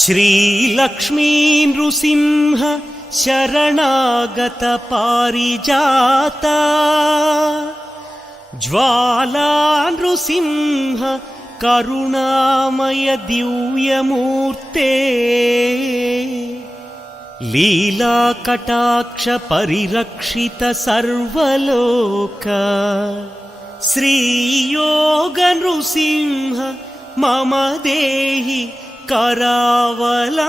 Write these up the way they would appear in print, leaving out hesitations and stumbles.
श्रीलक्ष्मी नृसिंह शरणागत पारिजाता ज्वाला नृसिंह करुणामय दिव्यमूर्ते लीला कटाक्ष परिरक्षित सर्वलोक श्रीयोग नृसिंह मम देहि करावलम्बम्।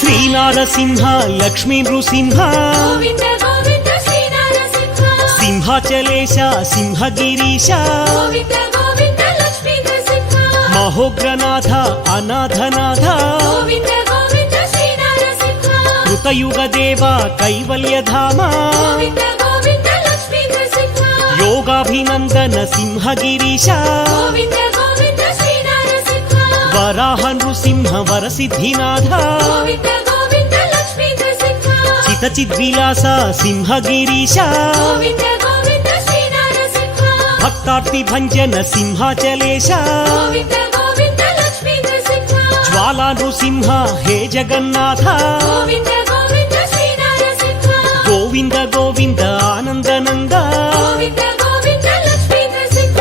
श्रीनारसिंह लक्ष्मी नृसिंह गोविंद गोविंद श्रीनारसिंह सिंहाचलेश सिंहगिरीश गोविंद गोविंद लक्ष्मी नृसिंह महोग्रनाथ अनाथनाथ गोविंद गोविंद श्रीनारसिंह कृतयुगदेव कैवल्यधाम गोविंद गोविंद लक्ष्मी नृसिंह योगाभिनन्दन सिंहगिरीश गोविंद गोविंद श्रीनारसिंह वराह नृसिंह वरसिद्धिनाथ गोविंद गोविंद लक्ष्मी नृसिंह चितचिद्विलास सिंहगिरीश गोविंद गोविंद श्रीनारसिंह भक्तार्तिभञ्जन सिंहाचलेश गोविंद गोविंद लक्ष्मी नृसिंह ज्वाला नृसिंह हे जगन्नाथ गोविंद गोविंद श्रीनारसिंह गोविंद गोविंद आनन्दनन्द गोविंद गोविंद लक्ष्मी नृसिंह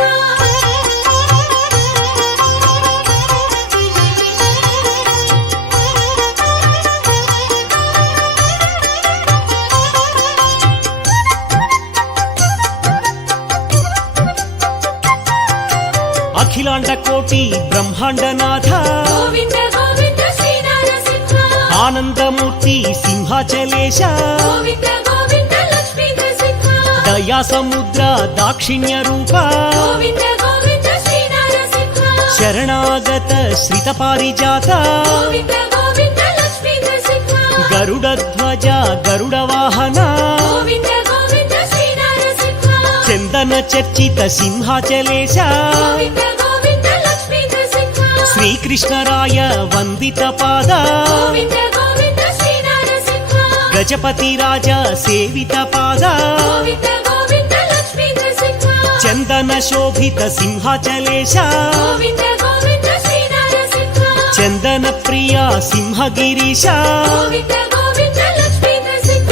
अखिलांड कोटि ब्रह्मांडनाथ गोविंद गोविंद श्रीनारसिंह आनंदमूर्ति सिंहाचलेश गोविंद गोविंद लक्ष्मी नृसिंह दया समुद्र दाक्षिण्य रूप गोविंद गोविंद श्रीनारसिंह शरणागत श्रित पारिजात गोविंद गोविंद लक्ष्मी नृसिंह गरुडध्वज गरुड वाहन गोविंद गोविंद श्रीनारसिंह चंदन चर्चित सिंहाचलेश गोविंद गोविंद लक्ष्मी नृसिंह श्रीकृष्णराय वंदित पाद गोविंद गोविंद श्रीनारसिंह गजपति राजा सेवित पाद गोविंद गोविंद लक्ष्मी नृसिंह चंदन शोभित सिंहाचलेश गोविंद गोविंद श्रीनारसिंह चंदन प्रिया सिंहगिरीश गोविंद गोविंद लक्ष्मी नृसिंह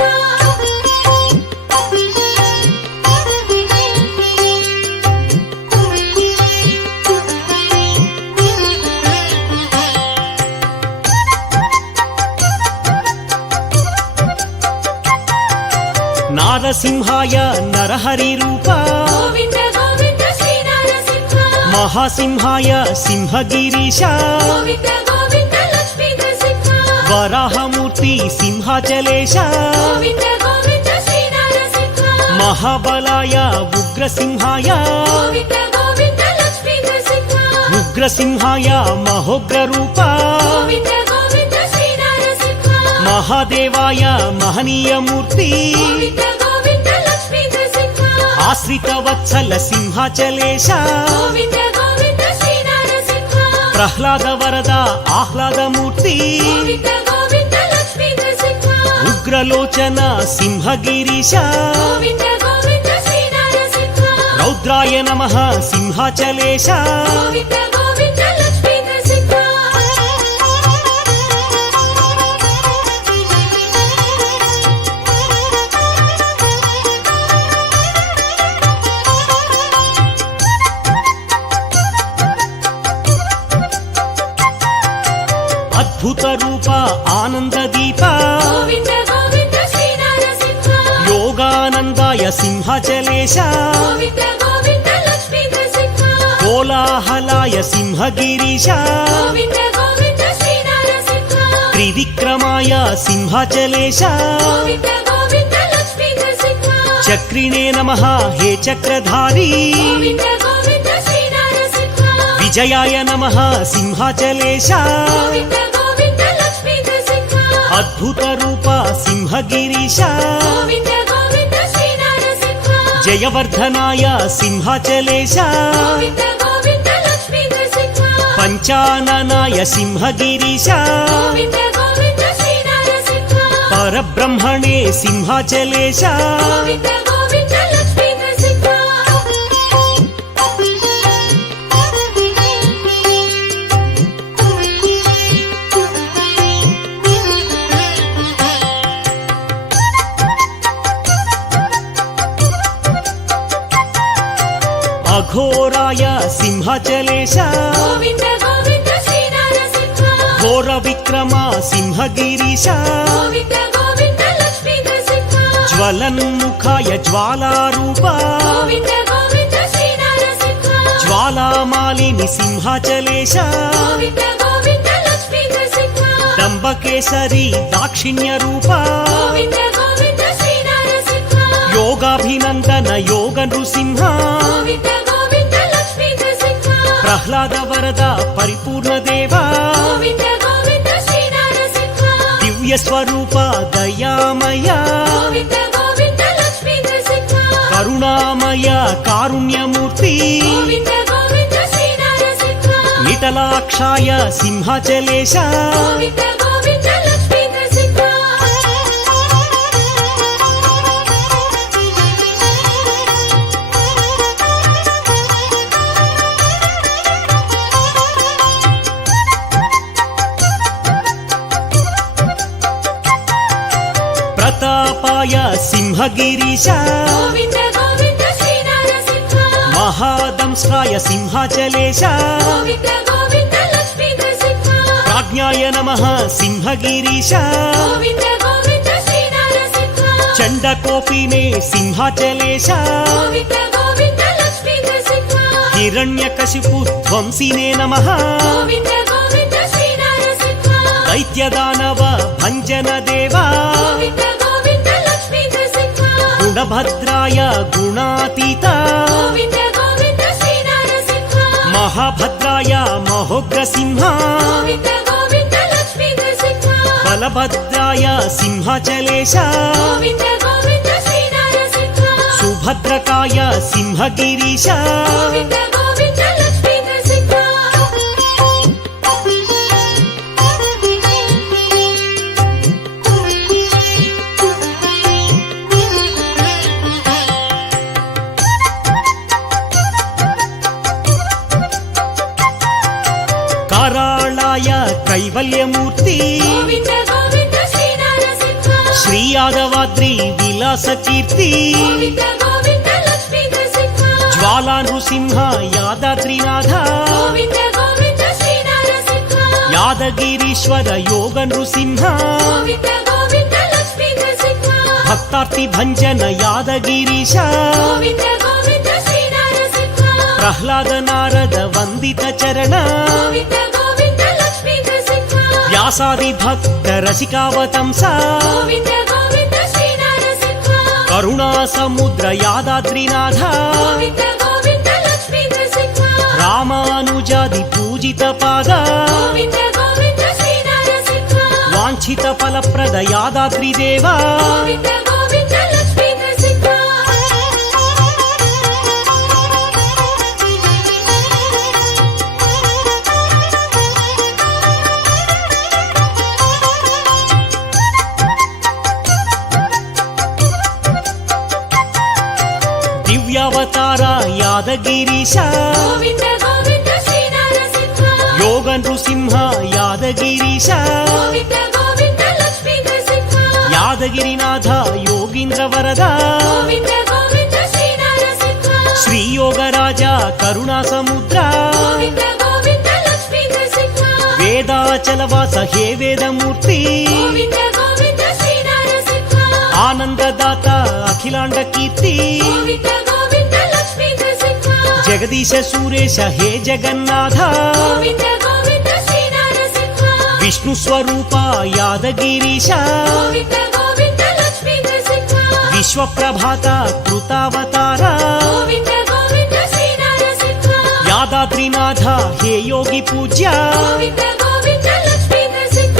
नारसिंहाय नरहरि रूप गोविंद गोविंद श्रीनारसिंह महासिंहाय सिंहगिरीश गोविंद गोविंद लक्ष्मी नृसिंह वराहमूर्ति सिंहाचलेश गोविंद गोविंद श्रीनारसिंह महाबलाय उग्रसिंहाय गोविंद गोविंद लक्ष्मी नृसिंह उग्रसिंहाय महोग्र रूप गोविंद गोविंद श्रीनारसिंह महादेवाय महनीय मूर्ति गोविंद गोविंद लक्ष्मी नृसिंह आश्रित वत्सल सिंहाचलेश गोविंद गोविंद श्रीनारसिंह प्रह्लाद वरद आह्लाद मूर्ति गोविंद गोविंद लक्ष्मी नृसिंह उग्रलोचन सिंहगिरीश गोविंद गोविंद श्रीनारसिंह रौद्राय नमः सिंहाचलेश गोविंद गोविंद लक्ष्मी नृसिंह अद्भुत रूप आनंद दीप गोविंद गोविंद श्रीनारसिंह योगानंदाय सिंहाचलेश गोविंद गोविंद लक्ष्मी नृसिंह कोलाहलाय सिंहगिरीश गोविंद गोविंद श्रीनारसिंह त्रिविक्रमाय सिंहाचलेश गोविंद गोविंद लक्ष्मी नृसिंह चक्रिणे नमः हे चक्रधारी गोविंद गोविंद श्रीनारसिंह विजयाय नमः सिंहाचलेश गोविंद गोविंद लक्ष्मी नृसिंह अद्भुत रूप सिंहगिरीश गोविंद गोविंद श्रीनारसिंह जयवर्धनाय सिंहाचलेश गोविंद गोविंद लक्ष्मी नृसिंह పంచాననాయ సింహగిరీశ గోవింద గోవింద శ్రీ నరసింహ పరబ్రహ్మణే సింహాచలేశ గోవింద గోవింద లక్ష్మీ నరసింహ అఘోరాయ సింహాచలేశ గోవింద గోవింద శ్రీ నరసింహ ఘోర విక్రమ సింహగిరీశ గోవింద గోవింద లక్ష్మీ నరసింహ జ్వలన్ముఖాయ జ్వాలారూప గోవింద గోవింద శ్రీ నరసింహ జ్వాలామాలిని సింహాచలేశ గోవింద గోవింద లక్ష్మీ నరసింహ దంబకేసరి దాక్షిణ్య రూప గోవింద గోవింద శ్రీ నరసింహ యోగాభినందన యోగ నృసింహ గోవింద గోవింద లక్ష్మీ నరసింహ ప్రహ్లాద వరద పరిపూర్ణ దేవ గోవింద గోవింద శ్రీ నరసింహ దివ్య స్వరూప దయామయ గోవింద గోవింద లక్ష్మీ నరసింహ కరుణామయ కారుణ్యమూర్తి గోవింద గోవింద శ్రీ నరసింహ నిటలాక్షాయ సింహాచలేశ గోవింద గోవింద లక్ష్మీ నరసింహ ప్రతాపాయ సింహగిరీశ గోవింద గోవింద శ్రీ నరసింహ మహాదంస్రాయ సింహాచలేశ గోవింద గోవింద లక్ష్మీ నరసింహ ప్రాజ్ఞాయ నమః సింహగిరీశ గోవింద గోవింద శ్రీ నరసింహ చండకోపినే సింహాచలేశ గోవింద గోవింద లక్ష్మీ నరసింహ హిరణ్యకశిపు ధ్వంసినే నమః గోవింద గోవింద శ్రీ నరసింహ దైత్యదానవ భంజన దేవా గోవింద గోవింద లక్ష్మీ నరసింహ గుణభద్రాయ గుణాతీత గోవింద గోవింద శ్రీ నరసింహ మహాభద్రాయ మహోగ్రసింహ గోవింద గోవింద లక్ష్మీ నరసింహ బలభద్రాయ సింహాచలేశ గోవింద గోవింద శ్రీ నరసింహ సుభద్రకాయ సింహగిరీశ గోవింద గోవింద లక్ష్మీ నరసింహ కారాళాయ కైవల్యమూర్తి గోవింద గోవింద శ్రీ నరసింహ శ్రీ యాదవాద్రి విలాస కీర్తి గోవింద గోవింద లక్ష్మీ నరసింహ జ్వాలా నృసింహ యాదాద్రినాథ గోవింద గోవింద శ్రీ నరసింహ యాదగిరీశ్వర యోగ నృసింహ గోవింద గోవింద లక్ష్మీ నరసింహ భక్తార్తి భంజన యాదగిరీశ గోవింద గోవింద శ్రీ నరసింహ ప్రహ్లాద నారద వందిత చరణ గోవింద గోవింద లక్ష్మీ నరసింహ వ్యాసాది భక్త రసికావతంస గోవింద గోవింద శ్రీ నరసింహ కరుణా సముద్ర యాదాద్రినాథ గోవింద గోవింద లక్ష్మీ నరసింహ రామానుజాది పూజిత పాద గోవింద గోవింద శ్రీ నరసింహ వాంఛిత ఫలప్రద యాదాద్రి దేవా గోవింద గోవింద లక్ష్మీ నరసింహ దివ్యావతార యాదగిరీశ గోవింద గోవింద శ్రీ నరసింహ యోగ నృసింహ యాదగిరీశ గోవింద గోవింద లక్ష్మీ నరసింహ యాదగిరినాథ యోగీంద్ర వరద గోవింద గోవింద శ్రీ నరసింహ శ్రీ యోగరాజ కరుణా సముద్ర గోవింద గోవింద లక్ష్మీ నరసింహ వేదాచలవాస హే వేదమూర్తి గోవింద గోవింద శ్రీ నరసింహ ఆనందదాత అఖిలాండ కీర్తి గోవింద గోవింద లక్ష్మీ నరసింహ జగదీశ సురేశ హే జగన్నాథ గోవింద గోవింద శ్రీ నరసింహ విష్ణు స్వరూప యాదగిరీశ గోవింద గోవింద లక్ష్మీ నరసింహ విశ్వప్రభాత కృతావతార గోవింద గోవింద శ్రీ నరసింహ యాదాద్రినాథ హే యోగి పూజ్య గోవింద గోవింద లక్ష్మీ నరసింహ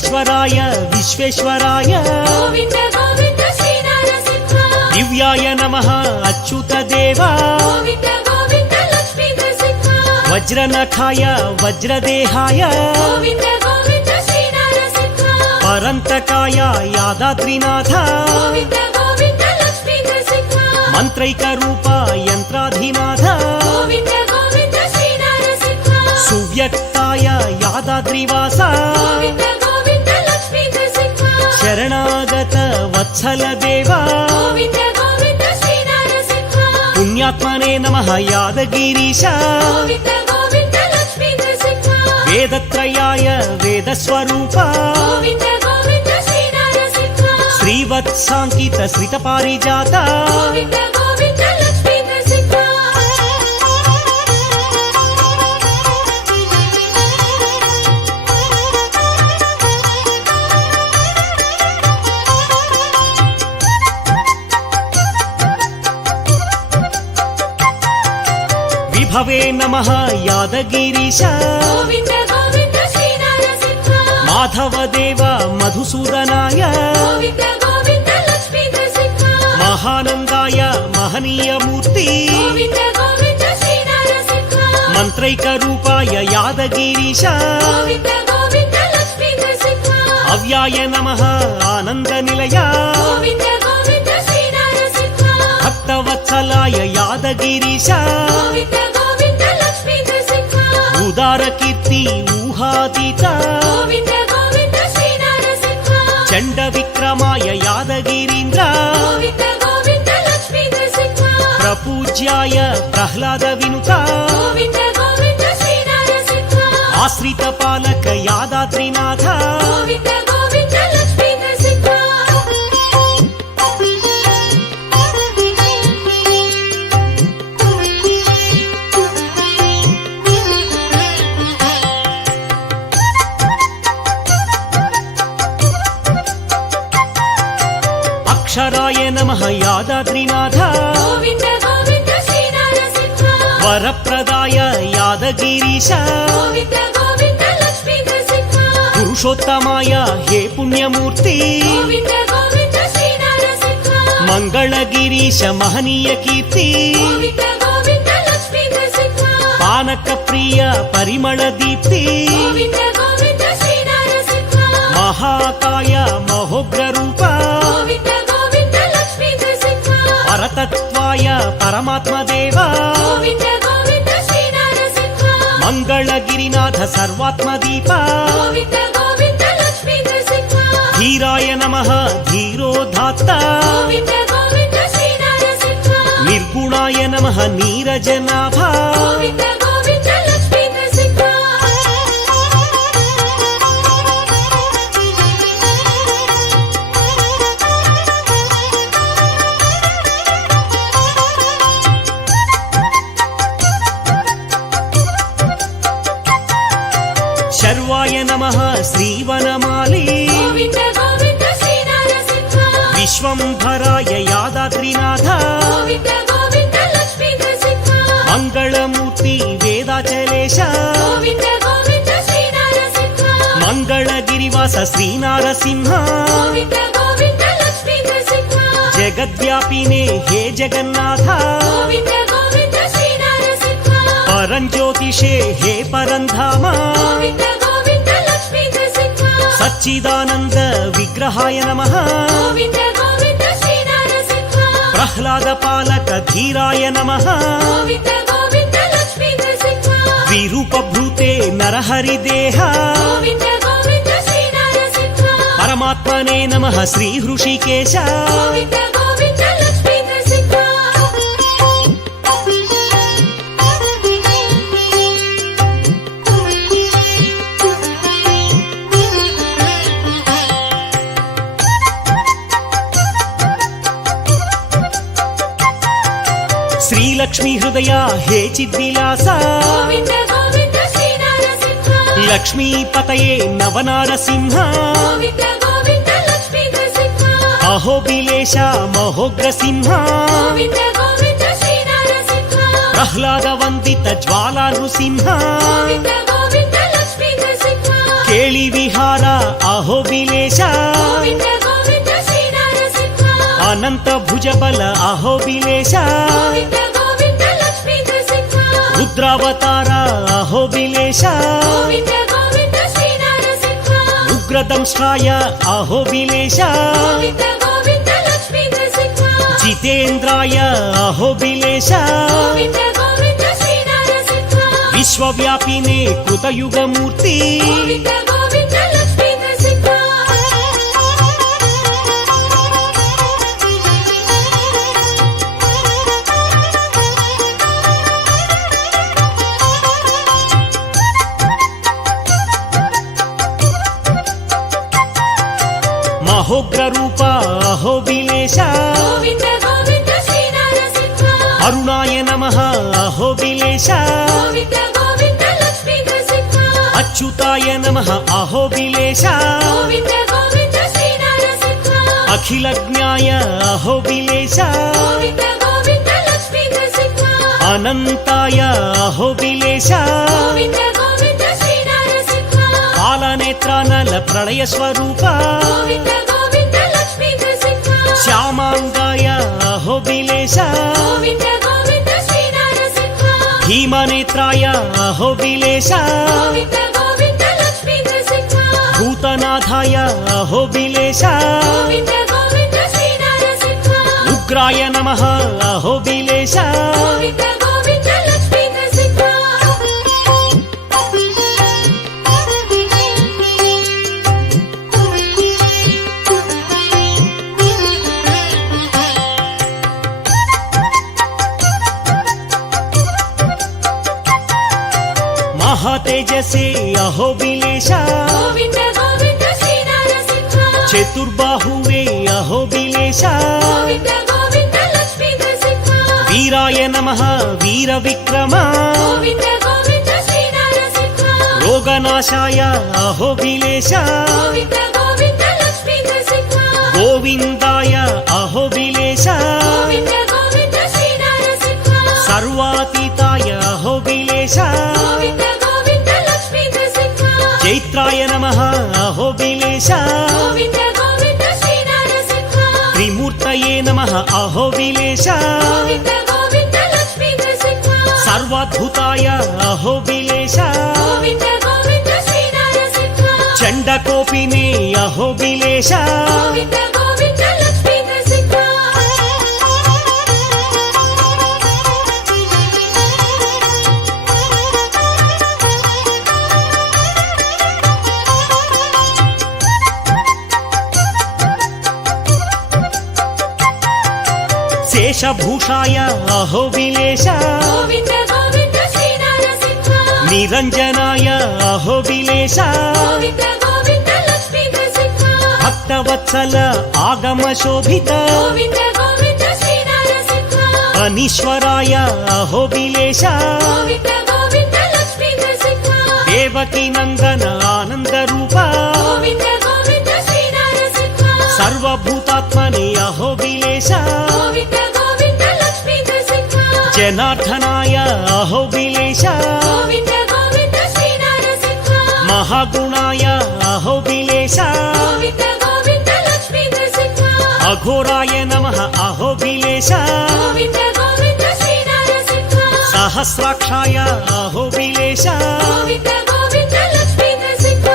సర్వేశ్వరాయ విశ్వేశ్వరాయ గోవింద గోవింద శ్రీ నరసింహ దివ్యాయ నమః అచ్యుత దేవా గోవింద గోవింద లక్ష్మీ నరసింహ వజ్రనఖాయ వజ్రదేహాయ గోవింద గోవింద శ్రీ నరసింహ పరంతకాయ యాదాద్రినాథ గోవింద గోవింద లక్ష్మీ నరసింహ మంత్రైక రూప యంత్రాధినాథ గోవింద గోవింద శ్రీ నరసింహ సువ్యక్తాయ యాదాద్రివాస గోవింద గోవింద లక్ష్మీ నరసింహ శరణాగత వత్సల దేవా గోవింద గోవింద శ్రీ నరసింహ పుణ్యాత్మనే నమః యాదగిరీశ గోవింద గోవింద లక్ష్మీ నరసింహ వేదత్రయాయ వేదస్వరూప గోవింద గోవింద శ్రీ నరసింహ శ్రీవత్సాంకిత శ్రిత పారిజాత గోవింద గోవింద లక్ష్మీ నరసింహ విభవే నమః యాదగిరీశ గోవింద గోవింద శ్రీ నరసింహ మాధవదేవ మధుసూదనాయ గోవింద గోవింద లక్ష్మీ నరసింహ మహానందాయ మహనీయమూర్తి గోవింద గోవింద శ్రీ నరసింహ మంత్రైక రూపాయ యాదగిరీశ గోవింద గోవింద లక్ష్మీ నరసింహ అవ్యాయ నమః ఆనంద నిలయ గోవింద గోవింద శ్రీ నరసింహ భక్తవత్సలాయ యాదగిరీశ గోవింద గోవింద లక్ష్మీ నరసింహ ఉదార కీర్తి ఊహాతీత గోవింద గోవింద శ్రీ నరసింహ చండ విక్రమాయ యాదగిరీంద్ర గోవింద గోవింద లక్ష్మీ నరసింహ ప్రపూజ్యాయ ప్రహ్లాద వినుత గోవింద గోవింద శ్రీ నరసింహ ఆశ్రిత పాలక యాదాద్రినాథ గోవింద గోవింద లక్ష్మీ నరసింహ అక్షరాయ నమః యాదాద్రినాథ గోవింద గోవింద శ్రీ నరసింహ వరప్రదాయ యాదగిరీశ గోవింద గోవింద లక్ష్మీ నరసింహ పురుషోత్తమాయ హే పుణ్యమూర్తి గోవింద గోవింద శ్రీ నరసింహ మంగళగిరీశ మహనీయ కీర్తి గోవింద గోవింద లక్ష్మీ నరసింహ పానక ప్రియ పరిమళ దీప్తి గోవింద గోవింద శ్రీ నరసింహ మహాకాయ మహోగ్ర రూప గోవింద గోవింద లక్ష్మీ నరసింహ పరతత్వాయ పరమాత్మ దేవా గోవింద గోవింద శ్రీ నరసింహ మంగళగిరినాథ సర్వాత్మ దీప గోవింద గోవింద లక్ష్మీ నరసింహ ధీరాయ నమః ధీరోధాత్త గోవింద గోవింద శ్రీ నరసింహ నిర్గుణాయ నమః నీరజనాభ గోవింద గోవింద లక్ష్మీ నరసింహ శర్వాయ నమః శ్రీవనమాలి గోవింద గోవింద శ్రీ నరసింహ విశ్వంభరాయ యాదాద్రినాథ గోవింద గోవింద లక్ష్మీ నరసింహ మంగళమూర్తి వేదాచలేశ గోవింద గోవింద శ్రీ నరసింహ మంగళగిరివాస శ్రీనారసింహ గోవింద గోవింద లక్ష్మీ నరసింహ జగద్వ్యాపినే హే జగన్నాథ గోవింద గోవింద శ్రీ నరసింహ పరంజ్యోతిషే హే పరంధామ గోవింద గోవింద లక్ష్మీ నరసింహ సచ్చిదానంద విగ్రహాయ నమః గోవింద గోవింద శ్రీ నరసింహ ప్రహ్లాద పాలక ధీరాయ నమః గోవింద గోవింద లక్ష్మీ నరసింహ విరూపభూతే నరహరి దేహ గోవింద గోవింద శ్రీ నరసింహ పరమాత్మనే నమః శ్రీ హృషికేశ గోవింద గోవింద లక్ష్మీ నరసింహ శ్రీలక్ష్మీ హృదయ హే చిద్విలాస గోవింద గోవింద శ్రీ నరసింహ లక్ష్మీపతయే నవనారసింహ గోవింద గోవింద లక్ష్మీ నరసింహ అహోబిలేశ మహోగ్రసింహ గోవింద గోవింద శ్రీ నరసింహ ప్రహ్లాద వందిత జ్వాలా నృసింహ గోవింద గోవింద లక్ష్మీ నరసింహ కేళి విహార అహో అహోబిలేశ గోవింద గోవింద శ్రీ నరసింహ అనంత భుజబల అహోబిలేశ గోవింద గోవింద లక్ష్మీ నరసింహ రుద్రావతార అహోబిలేశ గోవింద గోవింద శ్రీ నరసింహ ఉగ్రదంష్ట్రాయ అహోబిలేశ గోవింద గోవింద లక్ష్మీ నరసింహ జితేంద్రాయ అహోబిలేశ గోవింద గోవింద శ్రీ నరసింహ విశ్వవ్యాపినే కృతయుగమూర్తి గోవింద గోవింద లక్ష్మీ నరసింహ మహోగ్ర రూప అహోబిలేశ గోవింద గోవింద శ్రీ నరసింహ అరుణాయ నమః అహోబిలేశ గోవింద గోవింద లక్ష్మీ నరసింహ అచ్యుతాయ నమః అహోబిలేశ గోవింద గోవింద శ్రీ నరసింహ అఖిలజ్ఞాయ అహోబిలేశ గోవింద గోవింద లక్ష్మీ నరసింహ అనంతాయ అహోబిలేశ గోవింద గోవింద శ్రీ నరసింహ కాలనేత్రానల ప్రళయ స్వరూప గోవింద గోవింద లక్ష్మీ నరసింహ శ్యామాంగాయ అహోబిలేశ గోవింద గోవింద శ్రీ నరసింహ భీమనేత్రాయ అహోబిలేశ గోవింద గోవింద లక్ష్మీ నరసింహ భూతనాథాయ అహోబిలేశ గోవింద గోవింద శ్రీ నరసింహ ఉగ్రాయ నమః అహోబిలేశ గోవింద గోవింద లక్ష్మీ నరసింహ మహాతేజసే అహోబిలేశ గోవింద గోవింద శ్రీ నరసింహ చతుర్బాహువే అహోబిలేశ గోవింద గోవింద లక్ష్మీ నరసింహ వీరాయ నమః వీర విక్రమ గోవింద గోవింద శ్రీ నరసింహ రోగనాశాయ అహోబిలేశ గోవింద గోవింద లక్ష్మీ నరసింహ గోవిందాయ అహోబిలేశ గోవింద గోవింద శ్రీ నరసింహ సర్వాతీతాయ అహోబిలేశ గోవింద గోవింద లక్ష్మీ నరసింహ చైత్రాయ నమః అహోబిలేశ గోవింద గోవింద శ్రీ నరసింహ త్రిమూర్తయే నమః అహోబిలేశ గోవింద గోవింద లక్ష్మీ నరసింహ సర్వాద్భుతాయ అహోబిలేశ గోవింద గోవింద శ్రీ నరసింహ చండకోపినే అహోబిలేశ గోవింద గోవింద లక్ష్మీ నరసింహ శేషభూషాయ అహోబిలేశ గోవింద గోవింద శ్రీ నరసింహ నిరంజనాయ అహోబిలేశ గోవింద గోవింద లక్ష్మీ నరసింహ భక్తవత్సల ఆగమ శోభిత గోవింద గోవింద శ్రీ నరసింహ అనీశ్వరాయ అహోబిలేశ గోవింద గోవింద లక్ష్మీ నరసింహ దేవకీ నందన ఆనంద రూప గోవింద గోవింద శ్రీ నరసింహ సర్వభూతాత్మనే అహోబిలేశ గోవింద గోవింద లక్ష్మీ నరసింహ జనార్దనాయ అహోబిలేశ గోవింద గోవింద శ్రీ నరసింహ మహాగుణాయ అహోబిలేశ గోవింద గోవింద లక్ష్మీ నరసింహ అఘోరాయ నమః అహోబిలేశ గోవింద గోవింద శ్రీ నరసింహ సహస్రాక్షాయ అహోబిలేశ గోవింద గోవింద లక్ష్మీ నరసింహ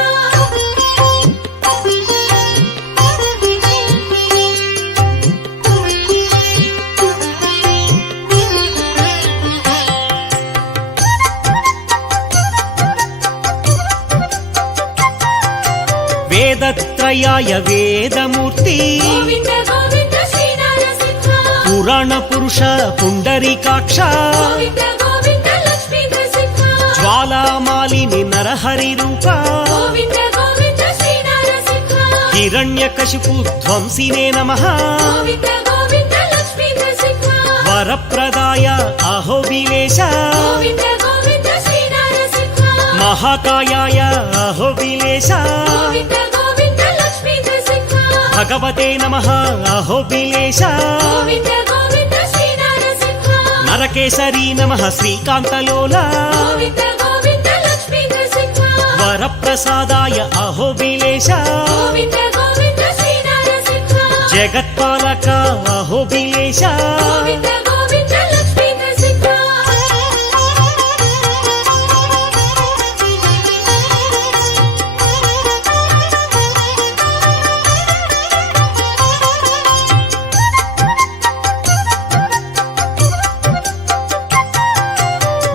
వేదత్రయాయ వేదమూర్తి గోవింద గోవింద శ్రీ నరసింహ పురాణ పురుష పుండరీకాక్ష గోవింద గోవింద లక్ష్మీ నరసింహ జ్వాలామాలిని నరహరి రూప గోవింద గోవింద శ్రీ నరసింహ హిరణ్యకశిపు ధ్వంసినే నమః గోవింద గోవింద లక్ష్మీ నరసింహ వరప్రదాయ అహోబిలేశ గోవింద గోవింద శ్రీ నరసింహ మహాకాయాయ అహోబిలేశ గోవింద గోవింద లక్ష్మీ నరసింహ భగవతే నమః అహోబిలేశ గోవింద గోవింద శ్రీ నరసింహ నరకేసరీ నమః శ్రీకాంతలోల గోవింద గోవింద లక్ష్మీ నరసింహ వరప్రదాయ వరప్రసాదాయ అహోబిలేశ గోవింద గోవింద శ్రీ నరసింహ జగత్పాలక అహోబిలేశ గోవింద గోవింద లక్ష్మీ నరసింహ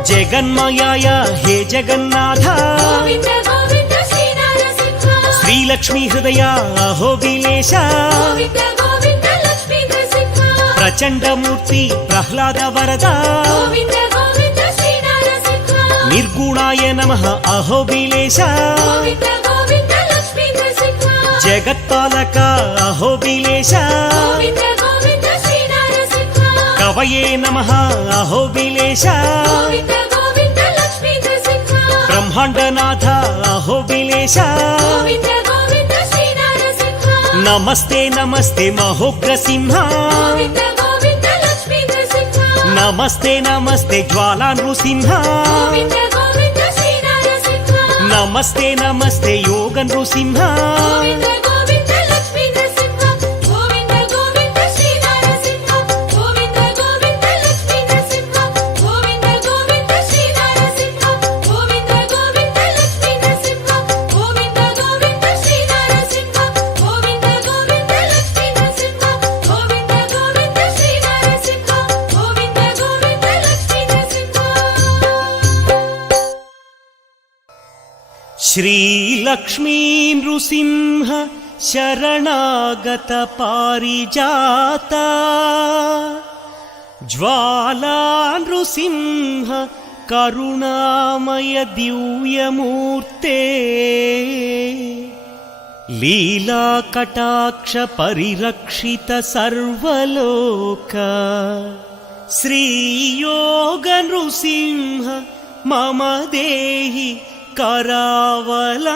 జగన్మయాయ హే జగన్నాథ గోవింద గోవింద శ్రీ నరసింహ శ్రీలక్ష్మీ హృదయ అహోబిలేశ గోవింద గోవింద లక్ష్మీ నరసింహ ప్రచండమూర్తి ప్రహ్లాద వరద గోవింద గోవింద శ్రీ నరసింహ నిర్గుణాయ నమః అహోబిలేశ గోవింద గోవింద లక్ష్మీ నరసింహ జగత్పాలక అహోబిలేశ గోవింద గోవింద శ్రీ నరసింహ కవయే నమః అహోబిలేశ గోవింద గోవింద లక్ష్మీ నరసింహ బ్రహ్మాండనాథ అహోబిలేశ గోవింద గోవింద శ్రీ నరసింహ నమస్తే నమస్తే మహోగ్రసింహ గోవింద గోవింద లక్ష్మీ నరసింహ నమస్తే నమస్తే జ్వాలా నృసింహ గోవింద గోవింద శ్రీ నరసింహ నమస్తే నమస్తే యోగ నృసింహ గోవింద గోవింద లక్ష్మీ నరసింహ గోవింద గోవింద శ్రీ నరసింహ గోవింద గోవింద లక్ష్మీ నరసింహ గోవింద గోవింద శ్రీ నరసింహ గోవింద గోవింద లక్ష్మీ నరసింహ గోవింద గోవింద శ్రీ నరసింహ గోవింద గోవింద లక్ష్మీ నరసింహ గోవింద గోవింద శ్రీ నరసింహ గోవింద గోవింద లక్ష్మీ నరసింహ శ్రీలక్ష్మీ నృసింహ శరణాగత పారిజాత జ్వాలా నృసింహ కరుణామయ దివ్యమూర్తే లీలా కటాక్ష పరిరక్షిత సర్వలోక శ్రీయోగ నృసింహ మమ దేహి కరావలంబం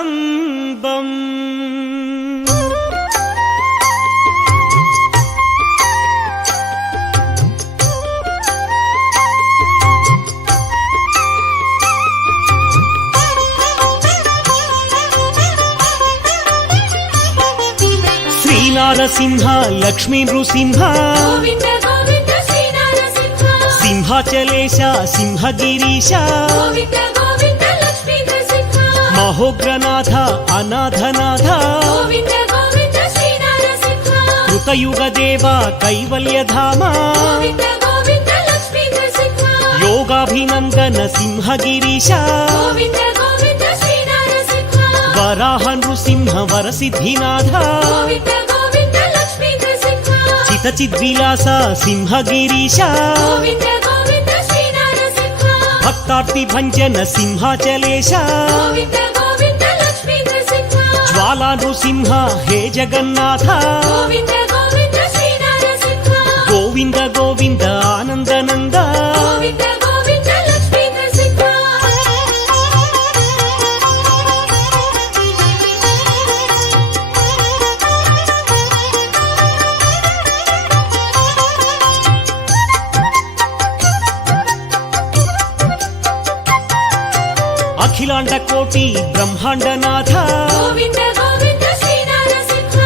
శ్రీనారసింహ లక్ష్మీ నృసింహ గోవింద గోవింద శ్రీ నరసింహ సింహాచలేశ సింహగిరీశ గోవింద గోవింద లక్ష్మీ నరసింహ మహోగ్రనాథ అనాథనాథ గోవింద గోవింద శ్రీ నరసింహ కృతయుగదేవ కైవల్యధామ గోవింద గోవింద లక్ష్మీ నరసింహ యోగాభినందన సింహగిరీశ గోవింద గోవింద శ్రీ నరసింహ వరాహ నృసింహ వరసిద్ధినాథ గోవింద గోవింద లక్ష్మీ నరసింహ చితచిద్విలాస సింహగిరీశ గోవింద గోవింద శ్రీ నరసింహ భక్తార్తి భంజన సింహాచలేశ గోవింద గోవింద లక్ష్మీ నరసింహ జ్వాలా నృసింహ హే జగన్నాథ గోవింద గోవింద శ్రీ నరసింహ గోవింద గోవింద ఆనందనంద గోవింద గోవింద లక్ష్మీ నరసింహ అఖిలాండ కోటి బ్రహ్మాండనాథ గోవింద గోవింద శ్రీ నరసింహ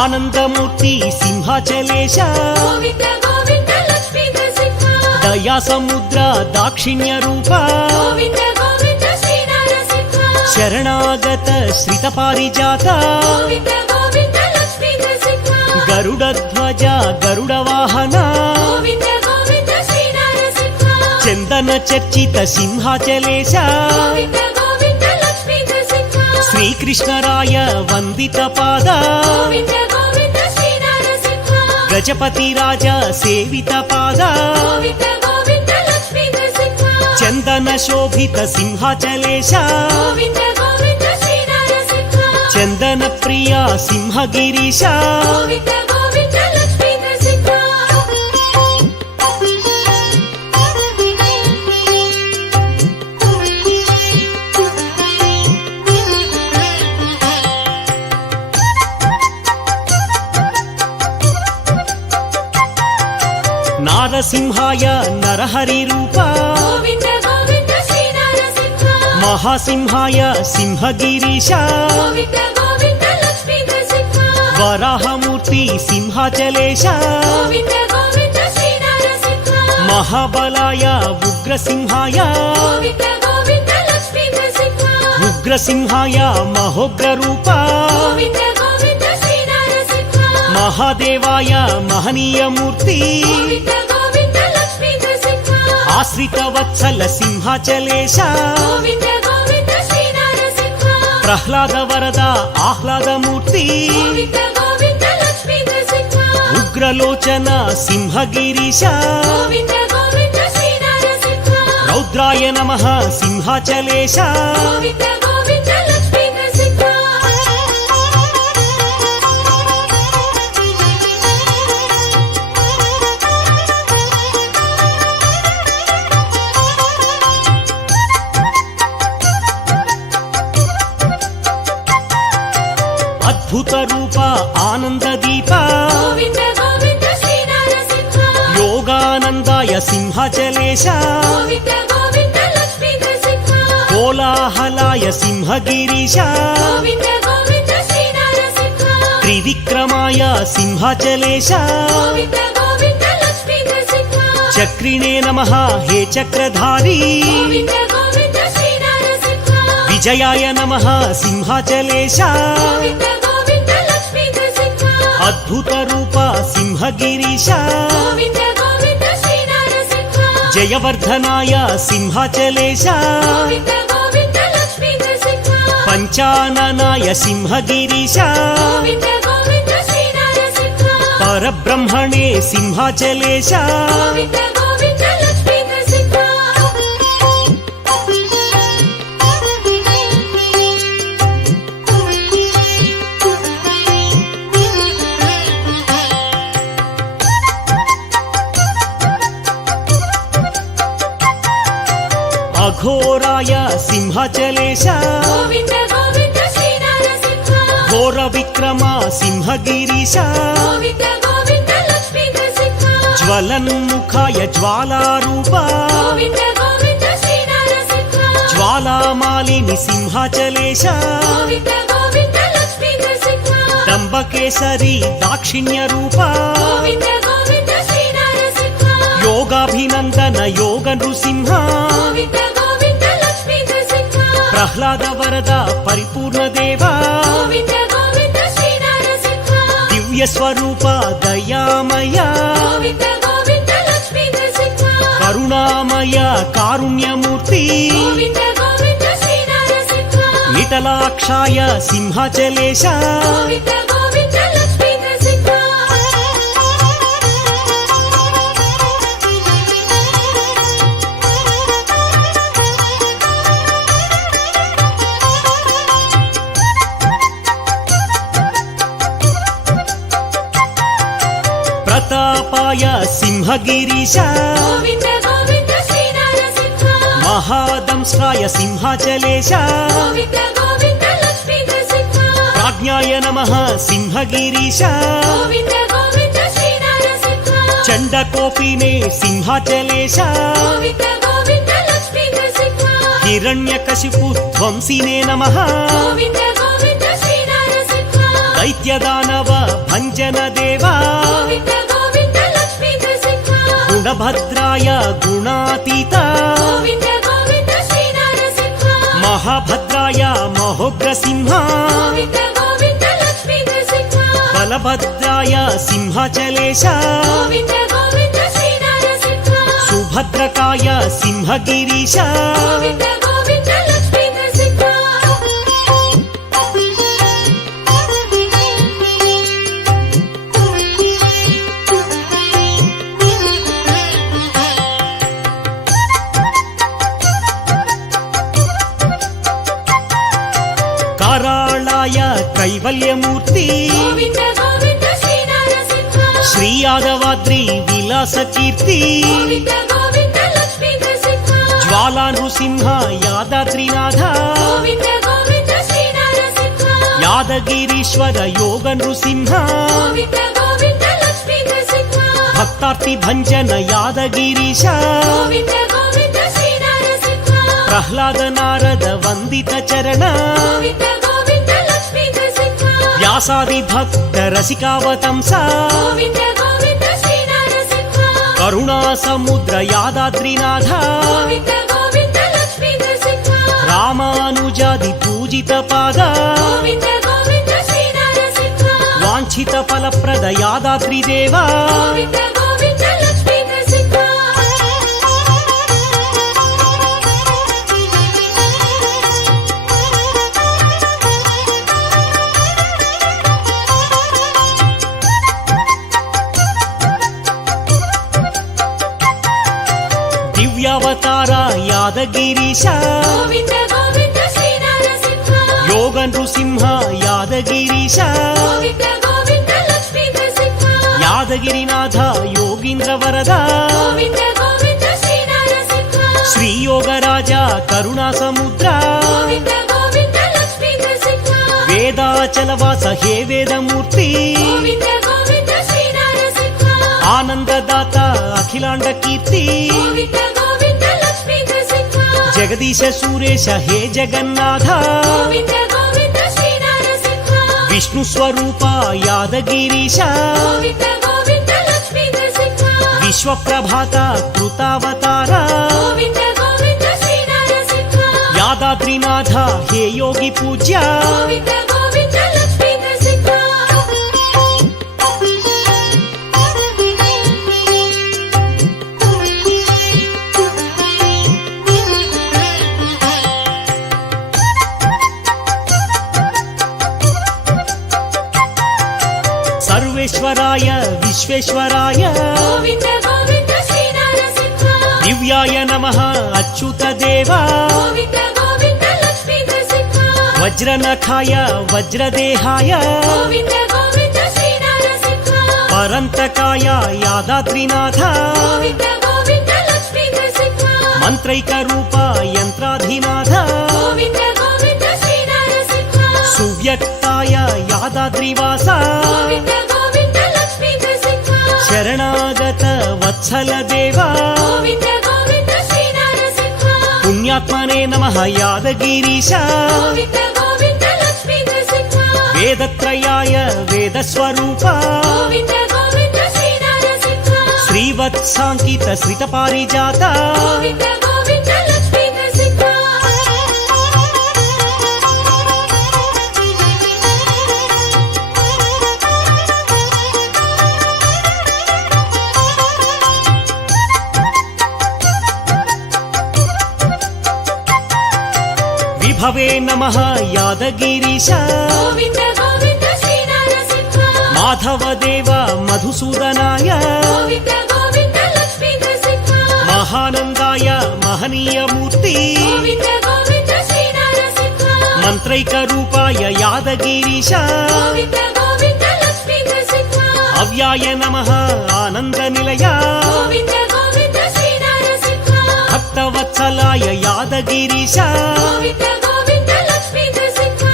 ఆనందమూర్తి సింహాచలేశ గోవింద గోవింద లక్ష్మీ నరసింహ దయా సముద్ర దాక్షిణ్య రూప గోవింద గోవింద శ్రీ నరసింహ శరణాగత శ్రిత పారిజాత గోవింద గోవింద లక్ష్మీ నరసింహ గరుడధ్వజ గరుడ వాహన గోవింద గోవింద శ్రీ నరసింహ చందన చర్చిత సింహాచలేశ గోవింద గోవింద లక్ష్మీ నరసింహ శ్రీకృష్ణరాయ వందిత పాద గోవింద గోవింద శ్రీ నరసింహ గజపతి రాజ సేవిత పాద గోవింద గోవింద లక్ష్మీ నరసింహ చందన శోభిత సింహాచలేశ గోవింద గోవింద శ్రీ నరసింహ చందన ప్రియ సింహగిరీశ గోవింద గోవింద లక్ష్మీ నరసింహ నారసింహాయ నరహరి రూప గోవింద గోవింద శ్రీ నరసింహ మహాసింహాయ సింహగిరీశ గోవింద గోవింద లక్ష్మీ నరసింహ వరాహమూర్తి సింహాచలేశ గోవింద గోవింద శ్రీ నరసింహ మహాబలాయ ఉగ్రసింహాయ గోవింద గోవింద లక్ష్మీ నరసింహ ఉగ్రసింహాయ మహోగ్ర రూప గోవింద గోవింద శ్రీ నరసింహ మహాదేవాయ మహనీయమూర్తి గోవింద గోవింద లక్ష్మీ నరసింహ ఆశ్రిత వత్సల సింహాచలేశ గోవింద గోవింద శ్రీ నరసింహ ప్రహ్లాద వరద ఆహ్లాదమూర్తి గోవింద గోవింద లక్ష్మీ నరసింహ ఉగ్రలోచన సింహగిరీశ గోవింద గోవింద శ్రీ నరసింహ రౌద్రాయ నమః సింహాచలేశ గోవింద గోవింద లక్ష్మీ నరసింహ అద్భుత రూప ఆనంద దీప గోవింద గోవింద శ్రీ నరసింహ యోగానందాయ సింహాచలేశ గోవింద గోవింద లక్ష్మీ నరసింహ కోలాహలాయ సింహగిరీశ గోవింద గోవింద శ్రీ నరసింహ త్రివిక్రమాయ సింహాచలేశ గోవింద గోవింద లక్ష్మీ నరసింహ చక్రిణే నమః హే చక్రధారి గోవింద గోవింద శ్రీ నరసింహ విజయాయ నమః సింహాచలేశ గోవింద గోవింద లక్ష్మీ నరసింహ అద్భుత రూప సింహగిరీశ గోవింద గోవింద శ్రీ నరసింహ జయవర్ధనాయ సింహాచలేశ గోవింద గోవింద లక్ష్మీ నరసింహ పంచాననాయ సింహగిరీశ గోవింద గోవింద శ్రీ నరసింహ పరబ్రహ్మణే సింహాచలేశ గోవింద గోవింద లక్ష్మీ నరసింహ అఘోరాయ సింహాచలేశ గోవింద గోవింద శ్రీ నరసింహ ఘోర విక్రమ సింహగిరీశ గోవింద గోవింద లక్ష్మీ నరసింహ జ్వలన్ముఖాయ జ్వాలారూప గోవింద గోవింద శ్రీ నరసింహ జ్వాలామాలిని సింహాచలేశ గోవింద గోవింద లక్ష్మీ నరసింహ దంబకేసరి దాక్షిణ్య రూప గోవింద గోవింద శ్రీ నరసింహ యోగాభినందన యోగ నృసింహ గోవింద గోవింద లక్ష్మీ నరసింహ ప్రహ్లాద వరద పరిపూర్ణ దేవ గోవింద గోవింద శ్రీ నరసింహ దివ్య స్వరూప దయామయ గోవింద గోవింద లక్ష్మీ నరసింహ కరుణామయ కారుణ్యమూర్తి గోవింద గోవింద శ్రీ నరసింహ విఠలాక్షాయ సింహాచలేశ గోవింద గోవింద లక్ష్మీ నరసింహ ప్రతాపాయ సింహగిరీశ గోవింద గోవింద శ్రీ నరసింహ మహాదంశ్రాయ సింహాచలేశ గోవింద గోవింద లక్ష్మీ నరసింహ ప్రాజ్ఞాయ నమః సింహగిరీశ గోవింద గోవింద శ్రీ నరసింహ చండకోపినే సింహాచలేశ గోవింద గోవింద లక్ష్మీ నరసింహ హిరణ్యకశిపు ధ్వంసినే నమః గోవింద గోవింద శ్రీ నరసింహ దైత్యదానవ భంజన దేవా గోవింద గోవింద లక్ష్మీ నరసింహ గుణభద్రాయ గుణాతీత గోవింద గోవింద శ్రీ నరసింహ మహాభద్రాయ మహోగ్రసింహ గోవింద గోవింద లక్ష్మీ నరసింహ బలభద్రాయ సింహాచలేశ గోవింద గోవింద శ్రీ నరసింహ సుభద్రకాయ సింహగిరీశ గోవింద గోవింద లక్ష్మీ నరసింహ కారాళాయ కైవల్యమూర్తి గోవింద గోవింద శ్రీ నరసింహ శ్రీ యాదవాద్రి విలాస కీర్తి గోవింద గోవింద లక్ష్మీ నరసింహ జ్వాలా నృసింహ యాదాద్రినాథ గోవింద గోవింద శ్రీ నరసింహ యాదగిరీశ్వర యోగ నృసింహ గోవింద గోవింద లక్ష్మీ నరసింహ భక్తార్తి భంజన యాదగిరీశ గోవింద గోవింద శ్రీ నరసింహ ప్రహ్లాద నారద వందిత చరణ గోవింద గోవింద లక్ష్మీ నరసింహ వ్యాసాది భక్త రసికావతంస గోవింద గోవింద శ్రీ నరసింహ కరుణా సముద్ర యాదాద్రినాథ గోవింద గోవింద లక్ష్మీ నరసింహ రామానుజాది పూజిత పాద గోవింద గోవింద శ్రీ నరసింహ వాంఛిత ఫలప్రద యాదాద్రిదేవ గోవింద గోవింద లక్ష్మీ నరసింహ దివ్యావతార యాదగిరీశ గోవింద గోవింద శ్రీ నరసింహ యోగ నృసింహ యాదగిరీశ గోవింద గోవింద లక్ష్మీ నరసింహ యాదగిరినాథ యోగీంద్ర వరద గోవింద గోవింద శ్రీ నరసింహ శ్రీ యోగరాజ కరుణా సముద్ర గోవింద గోవింద లక్ష్మీ నరసింహ వేదాచలవాస హే వేదమూర్తి గోవింద గోవింద శ్రీ నరసింహ ఆనందదాత అఖిలాండ కీర్తి గోవింద గోవింద లక్ష్మీ నరసింహ జగదీశ సురేశ హే జగన్నాథ గోవింద గోవింద శ్రీ నరసింహ విష్ణు స్వరూప యాదగిరీశ గోవింద గోవింద లక్ష్మీ నరసింహ విశ్వప్రభాత కృతావతార గోవింద గోవింద శ్రీ నరసింహ యాదాద్రినాథ హే యోగి పూజ్య గోవింద గోవింద లక్ష్మీ నరసింహ సర్వేశ్వరాయ విశ్వేశ్వరాయ గోవింద గోవింద శ్రీ నరసింహ దివ్యాయ నమః అచ్యుత దేవ గోవింద గోవింద లక్ష్మీ నరసింహ వజ్రనఖాయ వజ్రదేహాయ గోవింద గోవింద శ్రీ నరసింహ పరంతకాయ యాదాద్రినాథ గోవింద గోవింద లక్ష్మీ నరసింహ మంత్రైక రూప యంత్రాధినాథ గోవింద గోవింద శ్రీ నరసింహ సువ్యక్తాయ యాదాద్రివాస గోవింద గోవింద లక్ష్మీ నరసింహ శరణాగత వత్సల దేవ గోవింద గోవింద శ్రీ నరసింహ పుణ్యాత్మనే నమః యాదగిరీశ గోవింద గోవింద లక్ష్మీ నరసింహ వేదత్రయాయ వేదస్వరూప గోవింద గోవింద శ్రీ నరసింహ శ్రీవత్సాంకిత శ్రిత పారిజాత గోవింద గోవింద లక్ష్మీ నరసింహ విభవే నమః యాదగిరీశ గోవింద గోవింద శ్రీ నరసింహ మాధవ దేవ మధుసూదనాయ గోవింద గోవింద లక్ష్మీ నరసింహ మహానందాయ మహనీయ మూర్తి గోవింద గోవింద శ్రీ నరసింహ మంత్రైక రూపాయ యాదగిరీశ గోవింద గోవింద లక్ష్మీ నరసింహ అవ్యాయ నమః ఆనంద నిలయ గోవింద గోవింద శ్రీ నరసింహ భక్తవత్సలాయ యాదగిరీశ గోవింద గోవింద లక్ష్మీ నరసింహ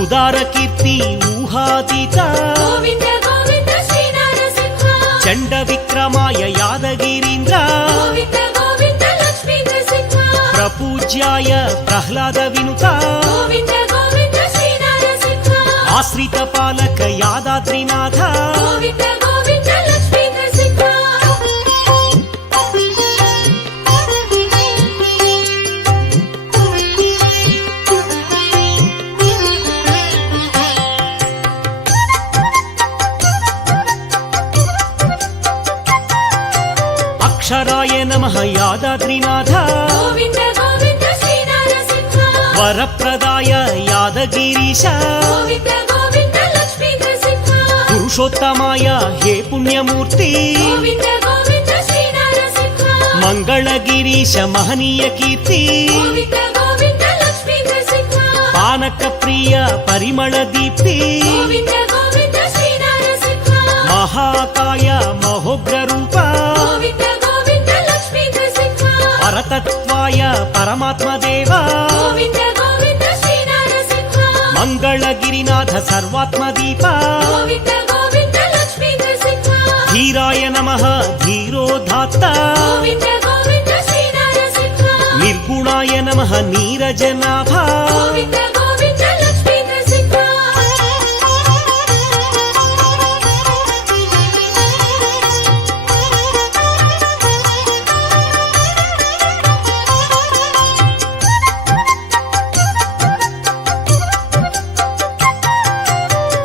ఉదార కీర్తి ఊహాతీత గోవింద గోవింద శ్రీ నరసింహ చండ విక్రమాయ యాదగిరీంద్ర గోవింద గోవింద లక్ష్మీ నరసింహ ప్రపూజ్యాయ ప్రహ్లాద వినుత గోవింద గోవింద శ్రీ నరసింహ ఆశ్రిత పాలక యాదాద్రినాథ గోవింద గోవింద లక్ష్మీ నరసింహ అక్షరాయ నమః యాదాద్రినాథ గోవింద గోవింద శ్రీ నరసింహ వరప్రదాయ యాదగిరీశ గోవింద గోవింద లక్ష్మీ నరసింహ పురుషోత్తమాయ హే పుణ్యమూర్తి గోవింద గోవింద శ్రీ నరసింహ మంగళగిరీశ మహనీయ కీర్తి గోవింద గోవింద లక్ష్మీ నరసింహ పానక ప్రియ పరిమళ దీప్తి గోవింద గోవింద శ్రీ నరసింహ మహాకాయ మహోగ్ర రూప గోవింద గోవింద లక్ష్మీ నరసింహ పరతత్వాయ పరమాత్మ దేవ గోవింద గోవింద శ్రీ నరసింహ మంగళగిరినాథ సర్వాత్మ దీప గోవింద గోవింద లక్ష్మీ నరసింహ ధీరాయ నమః ధీరోధాత్త గోవింద గోవింద శ్రీ నరసింహ నిర్గుణాయ నమః నమః నీరజనాభ గోవింద గోవింద లక్ష్మీ నరసింహ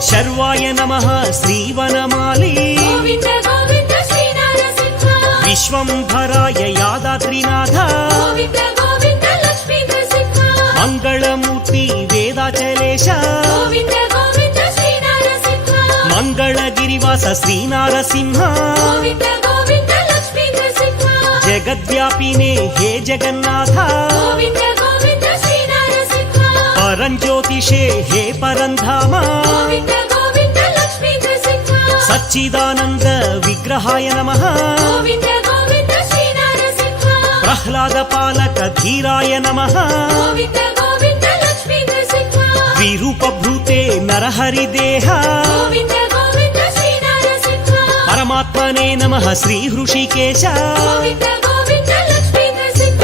శర్వాయ నమః శ్రీవనమాలి గోవింద గోవింద శ్రీ నరసింహ విశ్వంభరాయ యాదాద్రినాథ గోవింద గోవింద లక్ష్మీ నరసింహ మంగళమూర్తి వేదాచలేశ గోవింద గోవింద శ్రీ నరసింహ మంగళగిరివాస శ్రీనారసింహ గోవింద గోవింద లక్ష్మీ నరసింహ జగద్వ్యాపినే హే జగన్నాథ గోవింద గోవింద శ్రీ నరసింహ పరంజ్యోతిషే హే పరంధామ గోవింద గోవింద లక్ష్మీ నరసింహ సచ్చిదానంద విగ్రహాయ నమః గోవింద గోవింద శ్రీ నరసింహ ప్రహ్లాద పాలక ధీరాయ నమః గోవింద గోవింద లక్ష్మీ నరసింహ విరూపభూతే నరహరి దేహ గోవింద గోవింద శ్రీ నరసింహ పరమాత్మనే నమః శ్రీ హృషికేశ గోవింద గోవింద లక్ష్మీ నరసింహ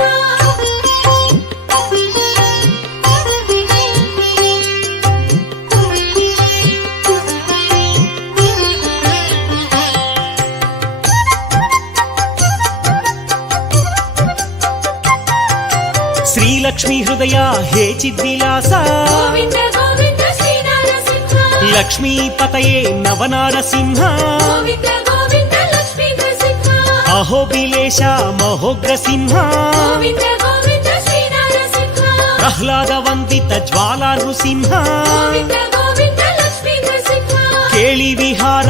శ్రీలక్ష్మీ హృదయ హే చిద్విలాస గోవింద గోవింద శ్రీ నరసింహ లక్ష్మీపతయే నవనారసింహ గోవింద గోవింద లక్ష్మీ నరసింహ అహోబిలేశ మహోగ్రసింహ గోవింద గోవింద శ్రీ నరసింహ ప్రహ్లాద వందిత జ్వాలా నృసింహ గోవింద గోవింద లక్ష్మీ నరసింహ కేళి విహార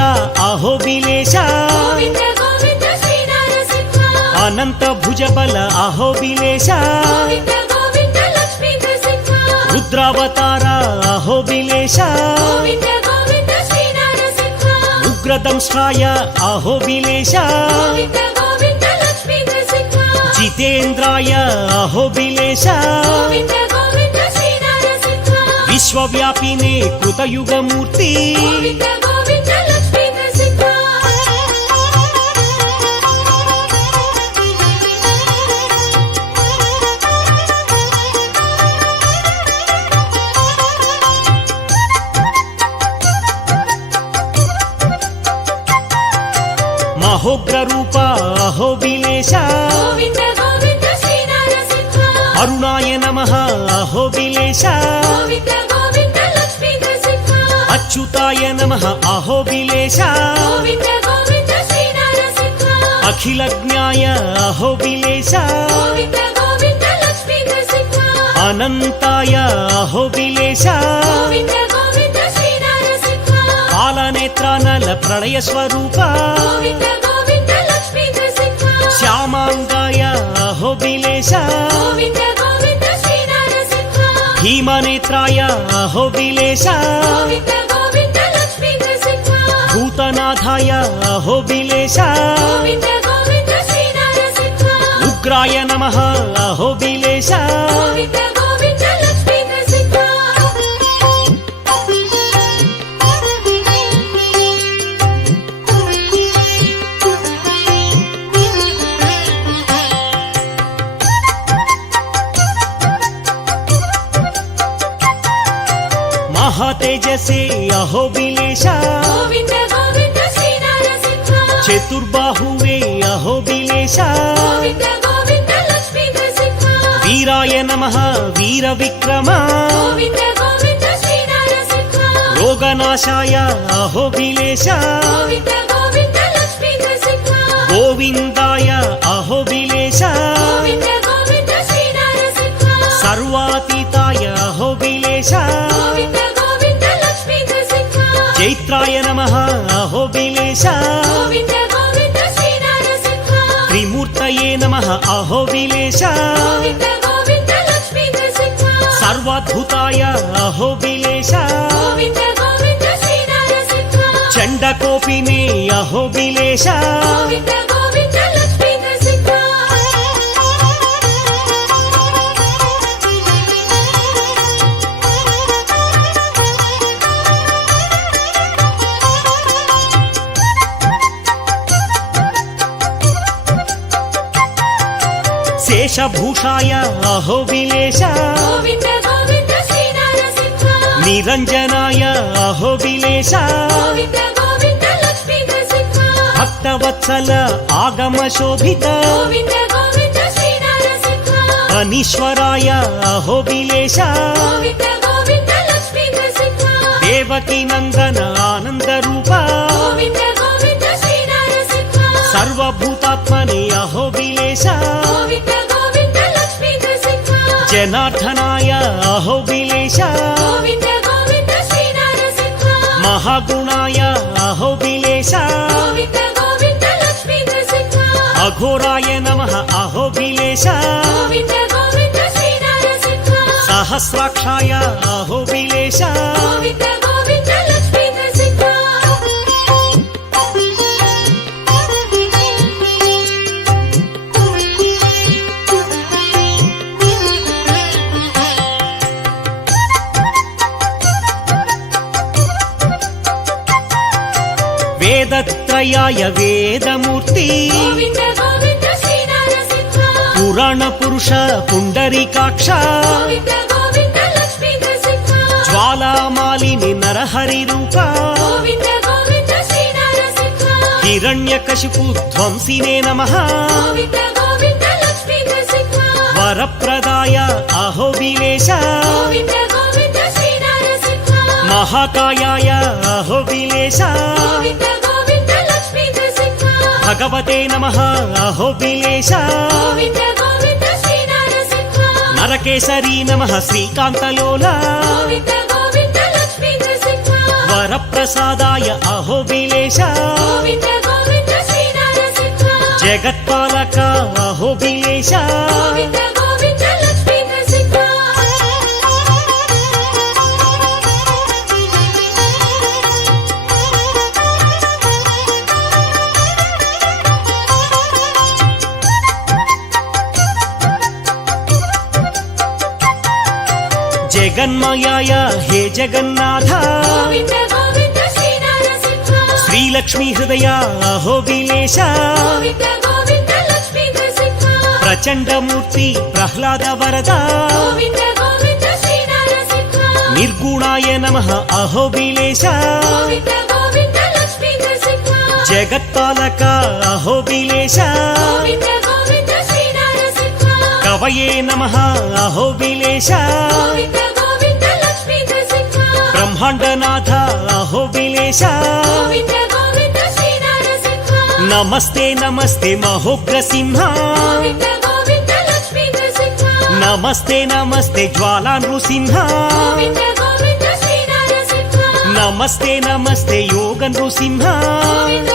అహోబిలేశ గోవింద గోవింద శ్రీ నరసింహ అనంత భుజబల అహోబిలేశ గోవింద గోవింద లక్ష్మీ నరసింహ రుద్రావతార అహోబిలేశ గోవింద గోవింద శ్రీ నరసింహ ఉగ్రదంష్ట్రాయ అహోబిలేశ గోవింద గోవింద లక్ష్మీ నరసింహ జితేంద్రాయ అహోబిలేశ గోవింద గోవింద శ్రీ నరసింహ విశ్వవ్యాపినే కృతయుగమూర్తి గోవింద గోవింద లక్ష్మీ నరసింహ మహోగ్ర రూప అహోబిలేశ గోవింద గోవింద శ్రీ నరసింహ అరుణాయ నమః అహోబిలేశ గోవింద గోవింద లక్ష్మీ నరసింహ అచ్యుతాయ నమః అహోబిలేశ గోవింద గోవింద శ్రీ నరసింహ అఖిలజ్ఞాయ అహోబిలేశ గోవింద గోవింద లక్ష్మీ నరసింహ అనంతాయ అహోబిలేశ గోవింద గోవింద శ్రీ నరసింహ కాలనేత్రానల ప్రళయ స్వరూప గోవింద గోవింద లక్ష్మీ నరసింహ శ్యామాంగాయ అహోబిలేశ గోవింద గోవింద శ్రీ నరసింహ భీమనేత్రాయ అహోబిలేశ గోవింద గోవింద లక్ష్మీ నరసింహ భూతనాథాయ అహోబిలేశ గోవింద గోవింద శ్రీ నరసింహ ఉగ్రాయ నమః అహోబిలేశ గోవింద గోవింద లక్ష్మీ నరసింహ మహాతేజసే అహోబిలేశ గోవింద గోవింద శ్రీ నరసింహ చతుర్బాహువే అహోబిలేశ గోవింద గోవింద లక్ష్మీ నరసింహ వీరాయ నమః వీర విక్రమ గోవింద గోవింద శ్రీ నరసింహ రోగనాశాయ అహోబిలేశ గోవింద గోవింద లక్ష్మీ నరసింహ గోవిందాయ అహోబిలేశ గోవింద గోవింద శ్రీ నరసింహ సర్వాతీతాయ అహోబిలేశ గోవింద గోవింద లక్ష్మీ నరసింహ చైత్రాయ నమః అహోబిలేశ గోవింద గోవింద శ్రీ నరసింహ త్రిమూర్తయే నమః అహోబిలేశ గోవింద గోవింద లక్ష్మీ నరసింహ సర్వాద్భుతాయ అహోబిలేశ గోవింద గోవింద శ్రీ నరసింహ చండకోపినే అహోబిలేశ గోవింద గోవింద లక్ష్మీ నరసింహ వేషభూషాయ అహోబిలేశ గోవింద గోవింద శ్రీ నరసింహ నిరంజనాయ అహోబిలేశ గోవింద గోవింద లక్ష్మీ నరసింహ భక్తవత్సల ఆగమ శోభిత గోవింద గోవింద శ్రీ నరసింహ అనీశ్వరాయ అహోబిలేశ గోవింద గోవింద లక్ష్మీ నరసింహ దేవకీ నందన ఆనంద రూప గోవింద గోవింద శ్రీ నరసింహ సర్వభూతాత్మనే అహోబిలేశ గోవింద గోవింద లక్ష్మీ నరసింహ జనార్దనాయ అహోబిలేశ గోవింద గోవింద శ్రీ నరసింహ మహాగుణాయ అహోబిలేశ గోవింద గోవింద లక్ష్మీ నరసింహ అఘోరాయ నమః అహోబిలేశ గోవింద గోవింద శ్రీ నరసింహ సహస్రాక్షాయ అహోబిలేశ గోవింద గోవింద లక్ష్మీ నరసింహ వేదత్రయాయ వేదమూర్తి గోవింద గోవింద శ్రీ నరసింహ పురాణ పురుష పుండరీకాక్ష గోవింద గోవింద లక్ష్మీ నరసింహ జ్వాలామాలిని నరహరి రూప గోవింద గోవింద శ్రీ నరసింహ హిరణ్యకశిపు ధ్వంసినే నమః గోవింద గోవింద లక్ష్మీ నరసింహ వరప్రదాయ అహోబిలేశ గోవింద గోవింద శ్రీ నరసింహ మహాకాయాయ అహోబిలేశ గోవింద గోవింద లక్ష్మీ నరసింహ భగవతే నమః అహోబిలేశ గోవింద గోవింద శ్రీ నరసింహ నరకేసరీ నమః శ్రీకాంతలోల గోవింద గోవింద లక్ష్మీ నరసింహ వరప్రసాదాయ అహోబిలేశ గోవింద గోవింద శ్రీ నరసింహ జగత్పాలక అహోబిలేశ గోవింద గోవింద లక్ష్మీ నరసింహ జగన్మయాయ హే జగన్నాథ గోవింద గోవింద శ్రీ నరసింహ శ్రీలక్ష్మీ హృదయ అహోబిలేశ గోవింద గోవింద లక్ష్మీ నరసింహ ప్రచండమూర్తి ప్రహ్లాద వరద గోవింద గోవింద శ్రీ నరసింహ నిర్గుణాయ నమః అహోబిలేశ గోవింద గోవింద లక్ష్మీ నరసింహ జగత్పాలక అహోబిలేశ గోవింద గోవింద శ్రీ నరసింహ కవయే నమః అహోబిలేశ గోవింద గోవింద లక్ష్మీ నరసింహ బ్రహ్మాండనాథ అహోబిలేశ గోవింద గోవింద శ్రీ నరసింహ నమస్తే నమస్తే మహోగ్రసింహ గోవింద గోవింద లక్ష్మీ నరసింహ నమస్తే నమస్తే జ్వాలా నృసింహ గోవింద గోవింద శ్రీ నరసింహ నమస్తే నమస్తే యోగ నృసింహ గోవింద